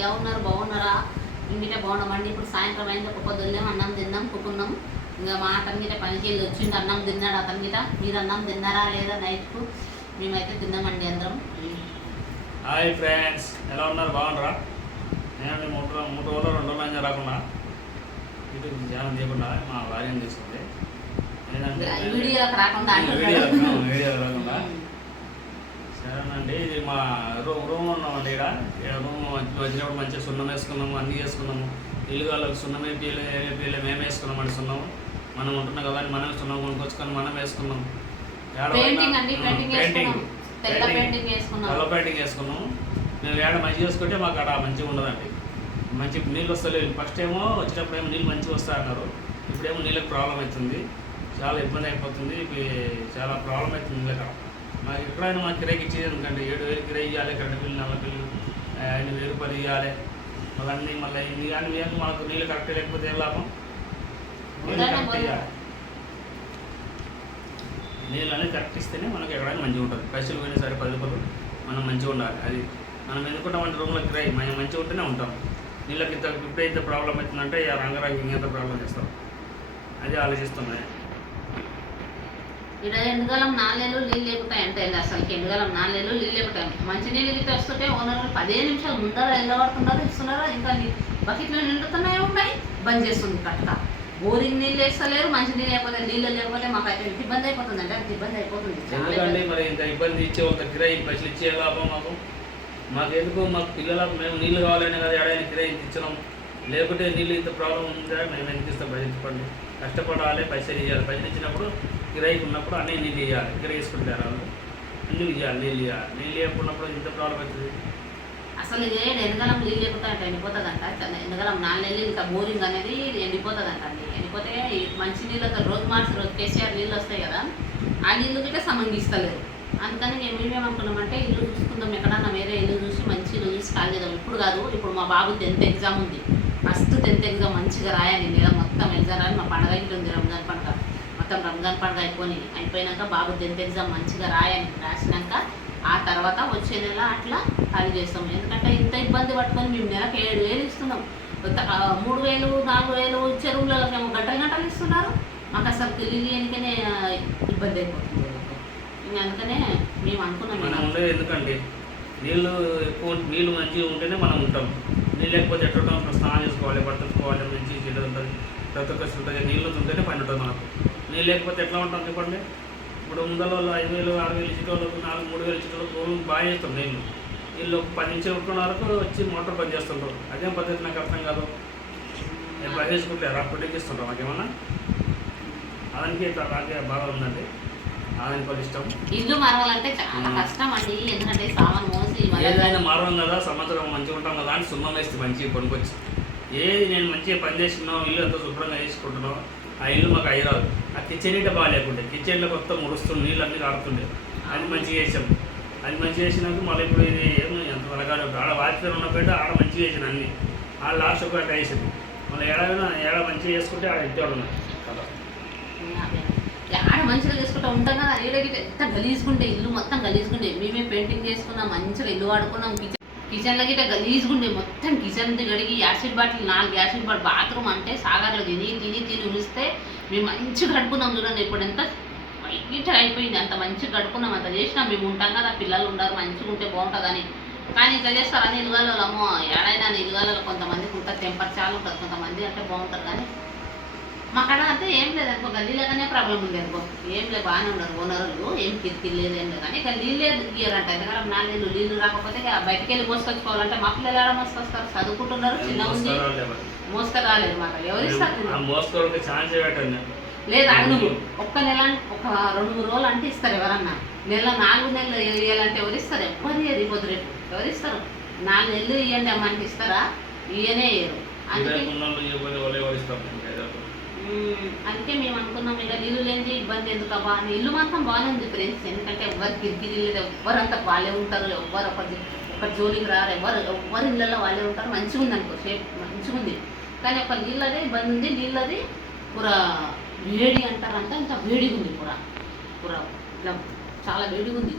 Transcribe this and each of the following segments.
ఎలా ఉన్నారు? బాగున్నారా? ఇంగిట బాగున్నామండి. ఇప్పుడు సాయంత్రం అయింది, ఒక పొద్దున్నే అన్నం తిన్నాం, కుక్కున్నాం. ఇంకా మా అతని గిట పనికి వెళ్ళి వచ్చిండు, అన్నం తిన్నాడు అతని గిట. మీరు అన్నం తిన్నారా లేదా నైట్కు? మేమైతే తిన్నామండి అందరం. హాయ్ ఫ్రెండ్స్, ఎలా ఉన్నారు? బాగున్నారా? నేను మూడు రోజులు 2 రోజులు రాకుండా యూట్యూబ్ ధ్యానం చేయకుండా మా భార్యను తీసుకుంది. ఏంటంటే వీడియోకి రాకుండా వీడియో రాకుండా సరేనండి. ఇది మా రూమ్ ఉన్నామండి. ఇక్కడ రూమ్ వచ్చినప్పుడు మంచిగా సున్నం వేసుకున్నాము, అన్నీ వేసుకున్నాము. ఇల్లు వాళ్ళకి సున్నం వేపిలే మేము వేసుకున్నామండి. సున్నం మనం ఉంటున్నాం కదా అని మనం సున్నం కొనుక్కొచ్చుకొని మనం వేసుకున్నాం. తెల్ల పెయింటింగ్ వేసుకున్నాము. మేము ఏడ మంచిగా వేసుకుంటే మాకు అక్కడ మంచిగా ఉండదండి. మంచి నీళ్ళు వస్తలేదు. ఫస్ట్ ఏమో వచ్చినప్పుడు ఏమో నీళ్ళు మంచిగా వస్తాయన్నారు. ఇప్పుడేమో నీళ్ళకి ప్రాబ్లం అవుతుంది, చాలా ఇబ్బంది అయిపోతుంది. చాలా ప్రాబ్లం అవుతుంది నీళ్ళకి. మాకు ఎక్కడైనా మాకు కిరాయికి ఇచ్చేది ఎందుకంటే 7,000 కిరాయి ఇవ్వాలి, కరెంటు బిల్లు 40 బిల్లు 8,000 రూపాయలు ఇవ్వాలి. మళ్ళీ ఇది కానీ మేము మాకు నీళ్ళు కరెక్ట్ లేకపోతే ఏం లాభం? నీళ్ళు కరెక్ట్ ఇవ్వాలి. నీళ్ళు అనేది కరెక్ట్ ఇస్తేనే మనకి ఎక్కడైనా మంచిగా ఉంటుంది. పైసలు పోయినా సరే 10 రూపాయలు మనం మంచిగా ఉండాలి. అది మనం ఎందుకుంటామంటే రూమ్లో కిరాయి మనం మంచిగా ఉంటేనే ఉంటాం. నీళ్ళకి ఇప్పుడైతే ప్రాబ్లం అవుతుందంటే రంగరంగి ఇంత ప్రాబ్లం చేస్తాం. అది ఆలోచిస్తున్నాయి. ఇక్కడ ఎండకాలం 4 నెలలు నీళ్ళు లేపుతాయి అంటే అసలుకి ఎండకాలం 4 నెలలు నీళ్ళు లేపుతాయి. మంచి నీళ్ళు అయితే వస్తుంటే ఓనర్లు 15 నిమిషాలు ముందర వెళ్ళబడుతున్నారు, ఇస్తున్నారు. ఇంకా బకెట్లో నిండుతున్నాయి ఉన్నాయి, బంద్ చేస్తుంది కరెక్ట్గా. బోరింగ్ నీళ్ళు వేస్తలేరు, మంచి నీళ్ళు లేకపోతే మాకైతే ఎంత ఇబ్బంది అయిపోతుంది అంటే అంత ఇబ్బంది అయిపోతుంది. ఎందుకండి మరి ఇంత ఇబ్బంది ఇచ్చే ఒక కిరాయి పైసలు ఇచ్చే లాభం మాకు ఎందుకు? మాకు పిల్లలకు మేము నీళ్ళు కావాలనే కదా ఏడైనా కిరాయి ఇచ్చినాం. లేకుంటే నీళ్ళు ఇంత ప్రాబ్లం ఉందా? మేము ఎందుకు ఇస్తాం? బయటపండి కష్టపడాలి, పైసలు ఇవ్వాలి. పైసలు ఇచ్చినప్పుడు కిరాయికి ఉన్నప్పుడు అన్నీ నీళ్ళు ఇవ్వాలి. కిరాయి వేసుకుంటారు వాళ్ళు, అన్నీ ఇవ్వాలి, నీళ్ళు ఇవ్వాలి. నీళ్ళు ఇవ్వకున్నప్పుడు ఇంత ప్రాబ్లం అవుతుంది. అసలు ఇదే ఎండకాలం నీళ్ళు లేకపోతే ఎండిపోతుందంట. ఎండకాలం 4 నెలలు ఇంకా బోరింగ్ అనేది ఎండిపోతుందంట అండి. ఎండిపోతే మంచి నీళ్ళతో రోజు కేసీఆర్ నీళ్ళు వస్తాయి కదా, ఆ నీళ్ళు గిట్ట సమంగా ఇస్తలేరు. అందుకని మేమేమనుకున్నామంటే ఇల్లు చూసుకుందాం, ఎక్కడన్నా వేరే ఇల్లు చూసి మంచి ఇల్లు చూసి కాల్ చేద్దాం. ఇప్పుడు కాదు, ఇప్పుడు మా బాబు 10th ఎగ్జామ్ ఉంది. ఫస్ట్ 10th ఎగ్జామ్ మంచిగా రాయాలి. నెల మొత్తం ఎగ్జామ్ రాయాలి. మా పండగ ఇంటి ఉంది, రంజాన్ పండుగ. మొత్తం రంజాన్ పండుగ అయిపోయినాక బాబు 10th ఎగ్జామ్ మంచిగా రాయాలి. రాసినాక ఆ తర్వాత వచ్చే నెల అట్లా ఖాళీ చేస్తాం. ఎందుకంటే ఇంత ఇబ్బంది పట్టుకొని మేము నెలకు 7,000 ఇస్తున్నాం. 3,000 4,000 ఇచ్చే రూమ్లలోకి ఏమో గంటలు ఇస్తున్నారు. మాకు అసలు తెలియనికనే ఇబ్బంది అయిపోతుంది. అందుకనే మేము అనుకున్నాం మనం ఉండేది ఎందుకంటే నీళ్ళు ఎక్కువ, నీళ్ళు మంచిగా ఉంటేనే మనం ఉంటాం. నీళ్ళు లేకపోతే ఎట్లా ఉంటాం? స్నానం చేసుకోవాలి, బట్టలుకోవాలి, మంచి చెడు ఉంటుంది, ప్రతి ఒక్క ఉంటుంది. నీళ్ళు ఉంటేనే పని ఉంటుంది మనకు. నీళ్ళు లేకపోతే ఎట్లా ఉంటాం చెప్పండి? ఇప్పుడు ముందర వాళ్ళు 5,000 6,000 ఇచ్చేటోళ్ళకు 4,000 3,000 ఇచ్చేటోళ్ళకు బాగా చేస్తాం. నీళ్ళు 10 నుంచి 1 వరకు వచ్చి మోటార్ పని చేస్తుంటారు. అదేం పద్ధతి నాకు అర్థం కాదు. నేను పని చేసుకుంటారు అప్పటికి ఇస్తుంటాం. మాకేమన్నా అదానికి అలాగే బాగా ఉందండి. అదానికి వాళ్ళు ఇష్టం. ఇల్లు మారవాలంటే చాలా కష్టం అండి. ఎందుకంటే సామాన్ మోసి ఏదైనా మారవం కదా, సంవత్సరం మంచిగా ఉంటాం కదా అని సున్నం వేస్తే మంచిగా కొనుక్కొచ్చి ఏది నేను మంచిగా పని చేస్తున్నావు, ఇల్లు ఎంతో శుభ్రంగా వేసుకుంటున్నావు, ఆ ఇల్లు మాకు అయ్యరాదు. ఆ కిచెన్ ఇంటే బాగాలేకుండే, కిచెన్లో మొత్తం ముడుస్తుంది, నీళ్ళు అన్నీ కాడుతుండే. అది మంచిగా వేసాం. అది మంచిగా వేసినాక మళ్ళీ ఇప్పుడు ఇది ఏమో ఎంత తలగాలి. ఆడ వాచ్మెన్ ఉన్నప్పుడు ఆడ మంచిగా వేసాను అన్నీ. ఆడ లాస్ట్ ఒక అట్లా వేసింది. మళ్ళీ ఏడ మంచిగా వేసుకుంటే ఆడ ఇంటివాడు ఉన్నాయి కదా. ఆడ మంచిగా చేసుకుంటూ ఉంటాం కదా. ఏడగితే ఎంత గలీజ్గుండే, ఇల్లు మొత్తం గలీజ్గుండే. మేమే పెయింటింగ్ చేసుకున్నాం, మంచిగా ఇల్లు వాడుకున్నాం. కిచెన్లో గిట్ట గలీజ్గుండే, మొత్తం కిచెన్ గడిగి acid bottle 4 acid bottle. Bathroom అంటే సాగర్లో తిని ఉరిస్తే మేము మంచిగా గడుపుకున్నాం. చూడండి ఇప్పుడు ఎంత నీట్గా అయిపోయింది. అంత మంచిగా గడుపుకున్నాం, అంత చేసినాం. మేము ఉంటాం కదా, పిల్లలు ఉండరు, మంచిగా ఉంటే బాగుంటుందని. కానీ ఇట్లా చేస్తారని ఇల్లుగాలలో అమ్మో ఏడైనా ఇల్లుగాలలో కొంతమందికి ఉంటుంది, టెంపర్ చాలా ఉంటుంది. కొంతమంది అంటే బాగుంటారు. కానీ మాకాడ అంటే ఏం లేదు అనుకో, గల్లీలాగానే ప్రాబ్లం ఉంది అనుకో. ఏం లేదు, బాగానే ఉండరు ఓనర్లు, ఏం కిరికిరి లేదు, ఏం లేదు. కానీ ఇక నీళ్ళే ఇయ్యారంట. ఎందుకంటే 4 నెలలు నీళ్ళు రాకపోతే ఇక బయటకు వెళ్ళి మోసుకొచ్చుకోవాలంటే మా పిల్లలు ఎలా మోసుకొస్తారు? చదువుకుంటున్నారు, చిన్న ఉంది, మోసుకు రాలేదు. మాకు ఎవరిస్తారు? లేదు అడుగు. ఒక్క నెల ఒక 2-3 రోజులు అంటే ఇస్తారు ఎవరన్నా. 4 నెలలు ఇవ్వాలంటే ఎవరిస్తారు? ఎవ్వరు ఇయ్యరు. ఇవ్వదు రేపు ఎవరిస్తారు? 4 నెలలు ఇవ్వండి అమ్మ అంటే ఇస్తారా? ఇయ్యనే ఇయ్యరు. అందుకే మేము అనుకున్నాం ఇక నీళ్ళు లేనిది ఇబ్బంది ఎందుకు అబ్బా అని. ఇల్లు మాత్రం బాగానే ఉంది ఫ్రెండ్స్. ఎందుకంటే ఎవరు కిరికిరి లేదు, ఎవ్వరంతా వాళ్ళే ఉంటారు, ఎవ్వరు ఒక జోలికి రారు, ఎవరి ఇళ్ళల్లో వాళ్ళే ఉంటారు. మంచిగా ఉంది అనుకో, షేప్ మంచిగా ఉంది. కానీ ఒక నీళ్ళదే ఇబ్బంది ఉంది. నీళ్ళది పూర వేడి అంటారంట, ఇంత వేడిగా ఉంది. పూర ఇట్లా చాలా వేడిగా ఉంది.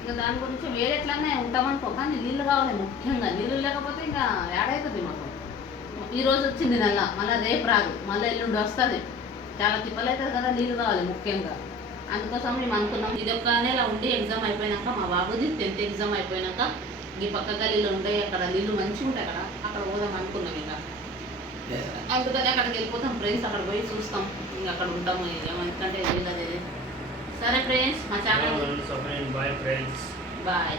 ఇంకా దాని గురించి వేరే ఎట్లానే ఉంటామనుకో. కానీ నీళ్ళు కావాలి ముఖ్యంగా. నీళ్ళు లేకపోతే ఇంకా ఏడవుతుంది మాకు. ఈరోజు వచ్చింది నెల, మళ్ళీ రేపు రాదు, మళ్ళీ ఎల్లుండి వస్తుంది. చాలా తిప్పలు అవుతుంది కదా, నీళ్ళు కావాలి ముఖ్యంగా. అందుకోసం మేము అనుకున్నాం ఇది ఒక్క నెల ఉండి ఎగ్జామ్ అయిపోయినాక, మా బాబుది 10th ఎగ్జామ్ అయిపోయినాక ఈ పక్క గలీలో ఉంటాయి, అక్కడ నీళ్ళు మంచిగా ఉంటాయి, అక్కడ పోదాం అనుకున్నాం. ఇంకా అందుకని అక్కడికి వెళ్ళిపోతాం ఫ్రెండ్స్, అక్కడ పోయి చూస్తాం, ఇంకా అక్కడ ఉంటాము. ఎందుకంటే వెళ్ళదు. సరే ఫ్రెండ్స్, మా ఛానల్ బాయ్ ఫ్రెండ్స్. బాయ్.